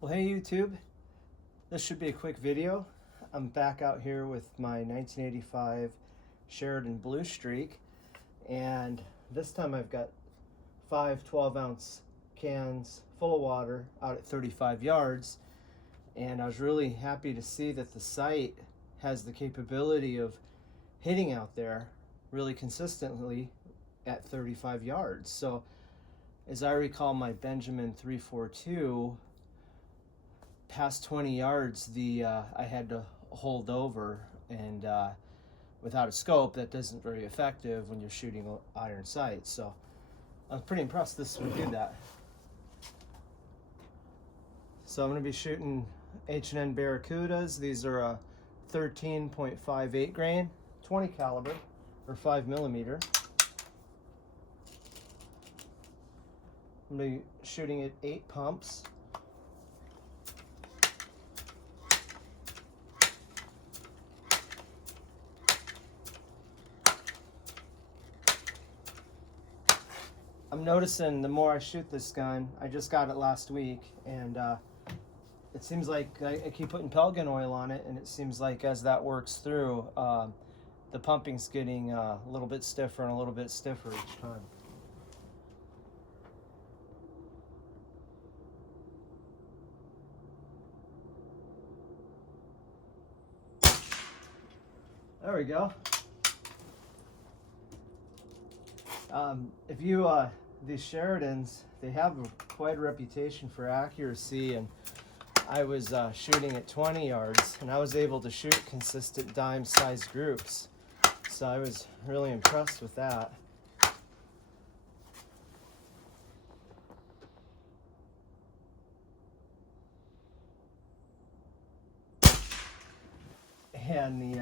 Well, hey YouTube, this should be a quick video. I'm back out here with my 1985 Sheridan Blue Streak, and this time I've got 5 12-ounce cans full of water out at 35 yards, and I was really happy to see that the sight has the capability of hitting out there really consistently at 35 yards. So as I recall my Benjamin 342, past 20 yards, I had to hold over, and without a scope, that isn't very effective when you're shooting iron sights. So I was pretty impressed this would do that. So I'm going to be shooting H&N Barracudas. These are a 13.58 grain, 20 caliber, or 5 millimeter. I'm going to be shooting at 8 pumps. I'm noticing the more I shoot this gun, I just got it last week, and it seems like I keep putting pellet oil on it, and it seems like as that works through, the pumping's getting a little bit stiffer and a little bit stiffer each time. There we go. If you these Sheridans, they have quite a reputation for accuracy, and I was shooting at 20 yards, and I was able to shoot consistent dime-sized groups, so I was really impressed with that. And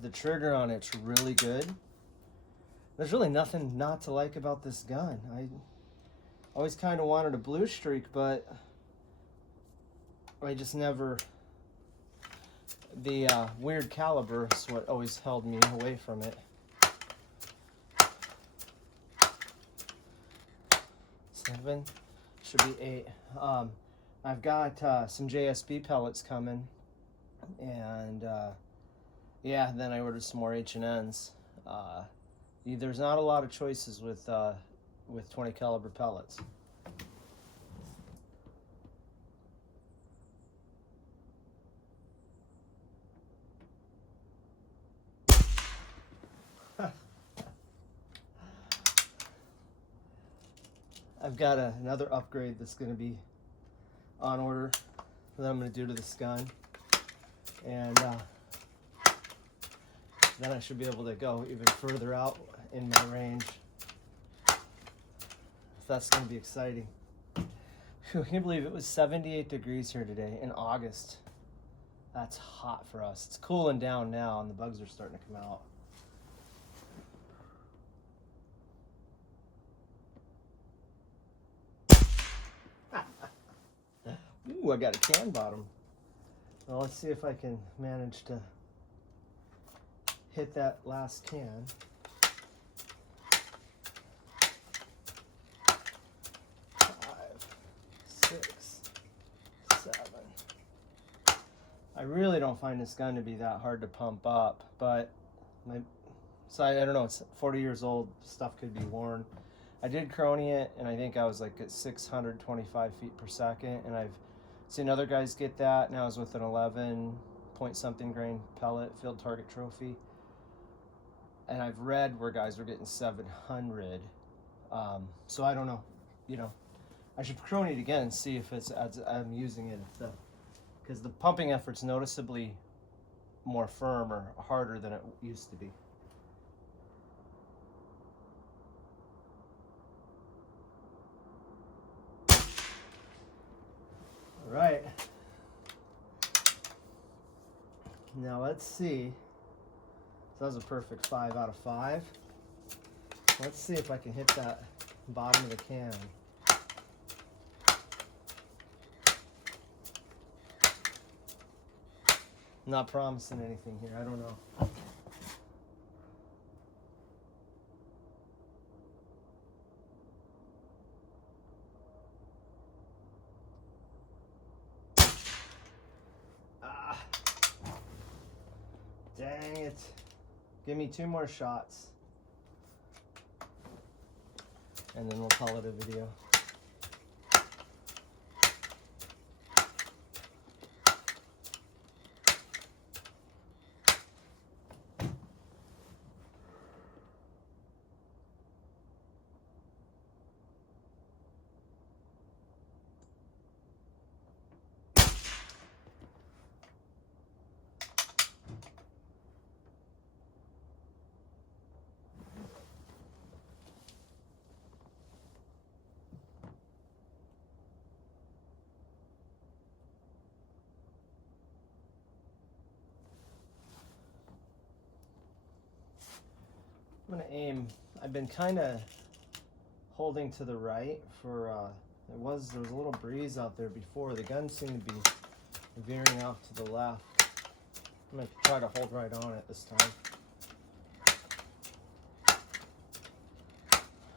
the trigger on it's really good. There's really nothing not to like about this gun. I always kind of wanted a Blue Streak, but I just never, the weird caliber is what always held me away from it. 7, should be 8. I've got some JSB pellets coming, and yeah, then I ordered some more H&Ns. There's not a lot of choices with 20 caliber pellets. I've got another upgrade that's going to be on order that I'm going to do to this gun, and then I should be able to go even further out in my range. That's going to be exciting. Whew, can you believe it was 78 degrees here today in August? That's hot for us. It's cooling down now, and the bugs are starting to come out. Ooh, I got a can bottom. Well, let's see if I can manage to hit that last can. 5, 6, 7. I really don't find this gun to be that hard to pump up, but I don't know, it's 40 years old, stuff could be worn. I did crony it, and I think I was like at 625 feet per second, and I've seen other guys get that, and I was with an 11 point something grain pellet field target trophy, and I've read where guys were getting 700. So I don't know, I should crony it again and see if it's as I'm using it, because the pumping effort's noticeably more firm or harder than it used to be. All right. Now let's see. So that was a perfect 5 out of 5. Let's see if I can hit that bottom of the can. I'm not promising anything here. I don't know. Give me 2 more shots, and then we'll call it a video. I'm gonna aim. I've been kind of holding to the right for, there was a little breeze out there before. The gun seemed to be veering off to the left. I'm gonna try to hold right on it this time.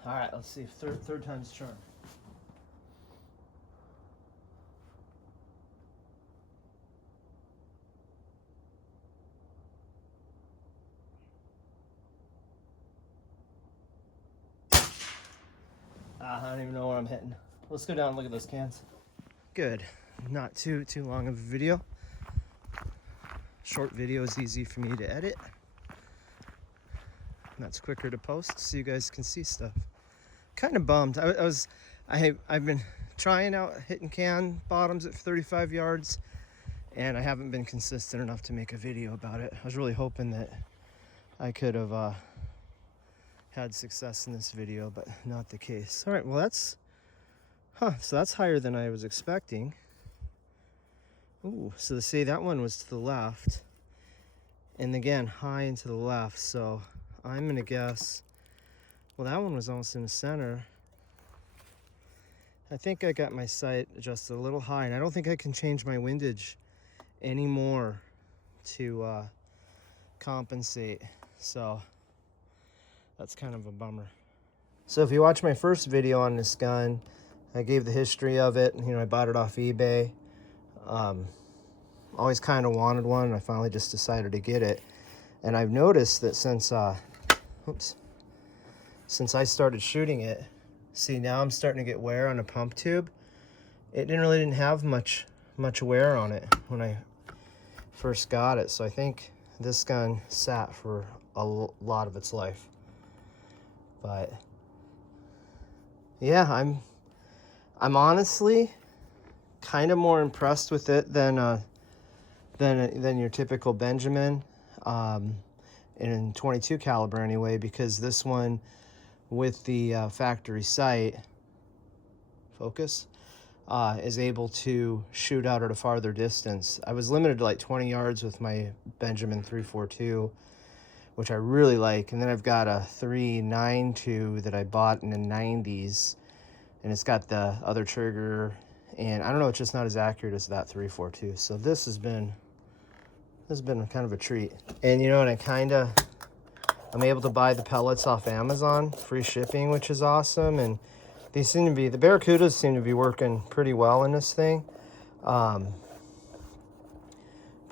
All right, let's see if third time's charm. I don't even know where I'm hitting. Let's go down and look at those cans. Good. Not too long of a video. Short video is easy for me to edit. And that's quicker to post so you guys can see stuff. Kind of bummed. I've been trying out hitting can bottoms at 35 yards, and I haven't been consistent enough to make a video about it. I was really hoping that I could have had success in this video, but not the case. All right, well so that's higher than I was expecting. Ooh, so they say that one was to the left, and again, high and to the left, so I'm gonna guess, well, that one was almost in the center. I think I got my sight adjusted a little high, and I don't think I can change my windage anymore to compensate, so that's kind of a bummer. So if you watch my first video on this gun, I gave the history of it. You know, I bought it off eBay. Always kind of wanted one, and I finally just decided to get it. And I've noticed that since I started shooting it, see, now I'm starting to get wear on the pump tube. It didn't have much wear on it when I first got it. So I think this gun sat for a lot of its life. But yeah, I'm honestly kind of more impressed with it than your typical Benjamin, in 22 caliber anyway, because this one with the factory sight focus is able to shoot out at a farther distance. I was limited to like 20 yards with my Benjamin 342, which I really like, and then I've got a 392 that I bought in the 90s, and it's got the other trigger, and I don't know, it's just not as accurate as that 342. So this has been kind of a treat. And you know, and I'm able to buy the pellets off Amazon, free shipping, which is awesome. And they seem to be, the Barracudas seem to be working pretty well in this thing.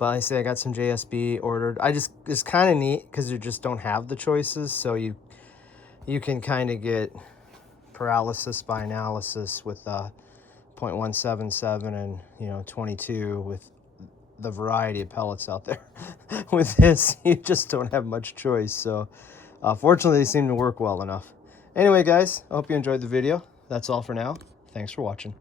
But I say I got some JSB ordered. It's kind of neat because you just don't have the choices, so you can kind of get paralysis by analysis with .177 and, you know, 22 with the variety of pellets out there. With this, you just don't have much choice. So fortunately, they seem to work well enough. Anyway, guys, I hope you enjoyed the video. That's all for now. Thanks for watching.